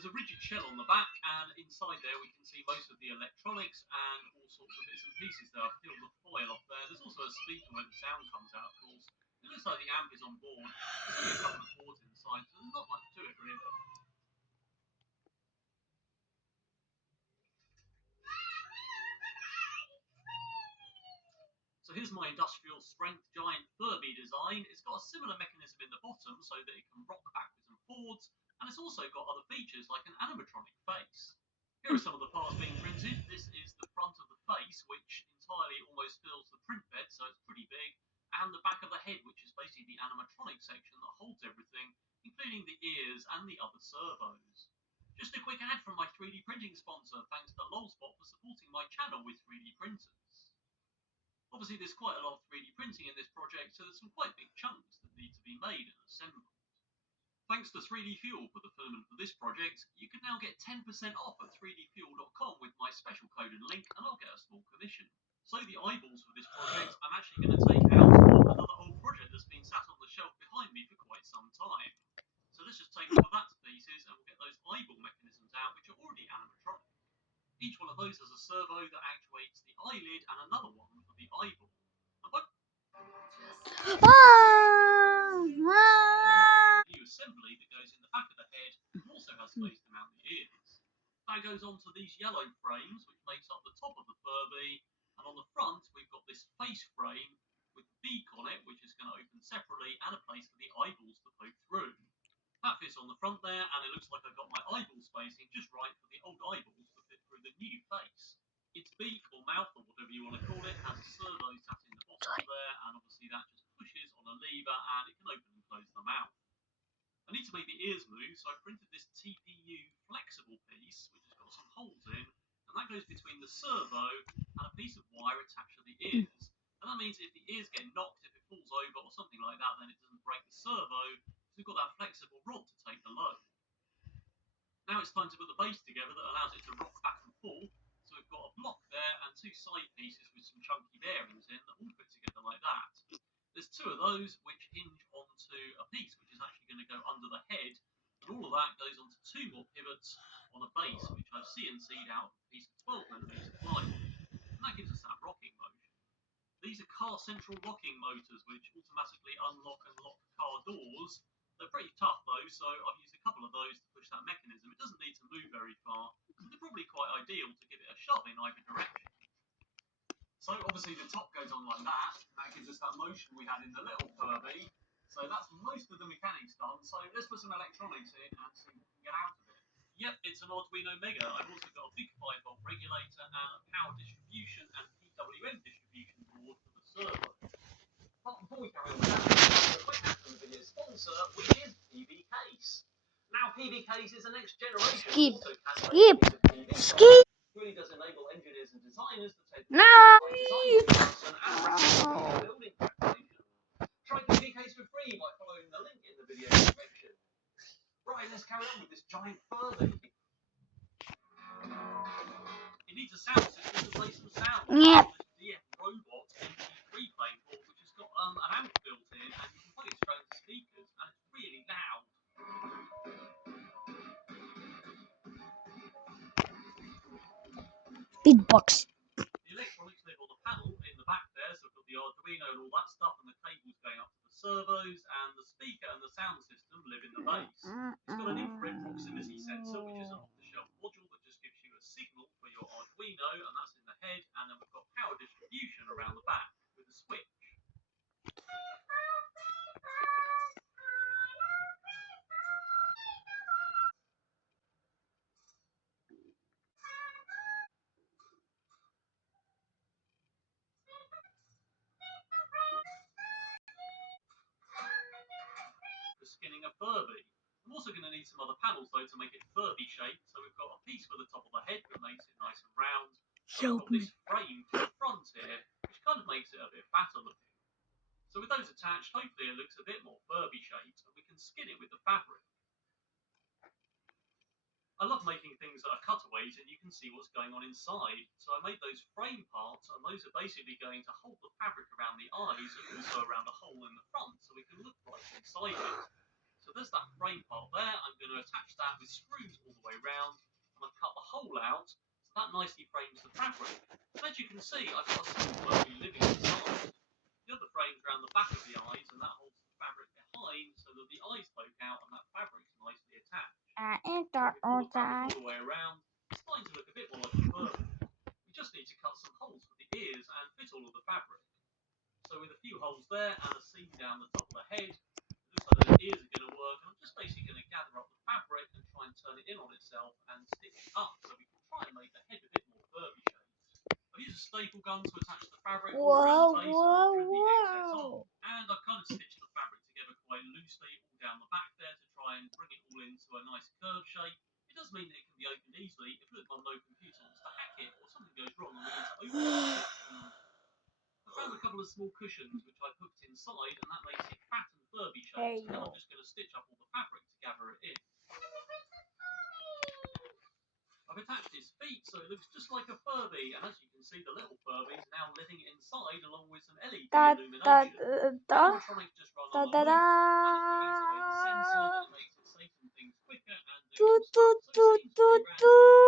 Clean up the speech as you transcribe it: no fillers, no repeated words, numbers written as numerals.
There's a rigid shell on the back, and inside there we can see most of the electronics and all sorts of bits and pieces there. I've peeled the foil off there. There's also a speaker where the sound comes out, of course. It looks like the amp is on board. There's only a couple of boards inside, so there's not much to it, really. So here's my industrial strength giant Furby design. It's got a similar mechanism in the bottom so that it can rock backwards and forwards, and it's also got other features like an animatronic face. Here are some of the parts being printed. This is the front of the face, which entirely almost fills the print bed, so it's pretty big, and the back of the head, which is basically the animatronic section that holds everything, including the ears and the other servos. Just a quick ad from my 3D printing sponsor, thanks to Lolspot for supporting my channel with 3D printers. Obviously, there's quite a lot of 3D printing in this project, so there's some quite big chunks that need to be made and assembled. Thanks to 3D Fuel for the filament for this project, you can now get 10% off at 3dfuel.com with my special code and link, and I'll get a small commission. So the eyeballs for this project, I'm actually going to take out of another old project that's been sat on the shelf behind me for quite some time. So let's just take all of that to pieces, and we'll get those eyeball mechanisms out, which are already animatronic. Each one of those has a servo that actuates the eyelid and another one for the eyeball. New assembly that goes in the back of the head and also has space to mount the ears. That goes onto these yellow frames, which makes up the top of the Furby, and on the front we've got this face frame with the beak on it, which is going to open separately, and a place for the eyeballs to poke through. That fits on the front there, and it looks like I've got my eyeball spacing just right for the old eyeballs to fit through the new face. Its beak or mouth or whatever you want to call it has a servo sat in the bottom there, and obviously that just pushes on a lever and it can open and close the mouth. I need to make the ears move, so I printed this TPU flexible piece, which has got some holes in, and that goes between the servo and a piece of wire attached to the ears. And that means if the ears get knocked, if it falls over or something like that, then it doesn't break the servo, because we've got that flexible rod to take the load. Now it's time to put the base together that allows it to rock back and forth. So we've got a block there and two side pieces with some chunky bearings in that all fit together like that. There's two of those which hinge onto a piece which is actually going to go under the head, and all of that goes onto two more pivots on a base which I've CNC'd out of a piece of 12mm plywood, and that gives us that rocking motion. These are car central locking motors which automatically unlock and lock car doors. They're pretty tough though, so I've used a couple of those to push that mechanism. It doesn't need to move very far, so they're probably quite ideal to give it a shove in either direction. So obviously the top goes on like that, and that gives us that motion we had in the little Furby. So that's most of the mechanics done, so let's put some electronics in and see what we can get out of it. Yep, it's an Arduino Mega. I've also got a big 5V regulator and a power distribution and PWM distribution board for the servo. But before we carry on with that, a quick ad from the video sponsor, which is PV Case. Now, PV Case is the next generation AutoCAD Skip. Really does enable engineers and designers to take No. design and building calculation. Try PV Case for free by following the link in the video description. Right, let's carry on with this giant Furby. It needs a sound system to play some sound. Yep. DF Robot MP3 playing board, which has got an amp built in, and you can plug it straight into speakers, and it's really loud. Beatbox. The electronics live on the panel in the back there, so we've got the Arduino and all that stuff, and the cables going up to the servos, and the speaker and the sound system live in the base. It's got an infrared proximity sensor, which is an off-the-shelf module that just gives you a signal for your Arduino, and that's in the head, and then we've got power distribution around the back with a switch. For skinning a Furby. I'm also going to need some other panels though to make it Furby shaped, so we've got a piece for the top of the head that makes it nice and round. And we've got this frame for the front here, which kind of makes it a bit fatter looking. So with those attached, hopefully it looks a bit more Furby shaped, and we can skin it with the fabric. I love making things that are cutaways and you can see what's going on inside. So I made those frame parts, and those are basically going to hold the fabric around the eyes and also around a hole in the front so we can look right inside it. So there's that frame part there. I'm going to attach that with screws all the way around, and I've cut the hole out, so that nicely frames the fabric. And as you can see, I've got a small Furby living inside. The other frame's around the back of the eyes, and that holds the fabric behind so that the eyes poke out and that fabric's nicely attached. It's So dark we pull the fabric outside. all the way around. It's starting to look a bit more like a Furby. We just need to cut some holes for the ears and fit all of the fabric. So with a few holes there and a seam down the top of the head, it looks like those ears are going to work. And I'm just basically going to gather up the fabric and try and turn it in on itself and stitch it up so we can try and make the head a bit more Furby shaped. I've used a staple gun to attach the fabric all around the base and trim the excess off. And I've kind of stitched the fabric together quite loosely all down the back there to try and bring it all into a nice curve shape. It does mean that it can be opened easily if we've got no computer wants to hack it or something goes wrong and we need to open it. I found a couple of small cushions which I hooked inside, and that makes it fat and Furby shaped. And I'm just going to stitch up all the fabric to gather it in. I've attached his feet so it looks just like a Furby, and as you can see, the little Furby's now living inside along with some LED illumination. The animatronic just runs on the loop, and if you activate the sensor, then it makes it safe and things quicker, and do some stuff. So it seems pretty random.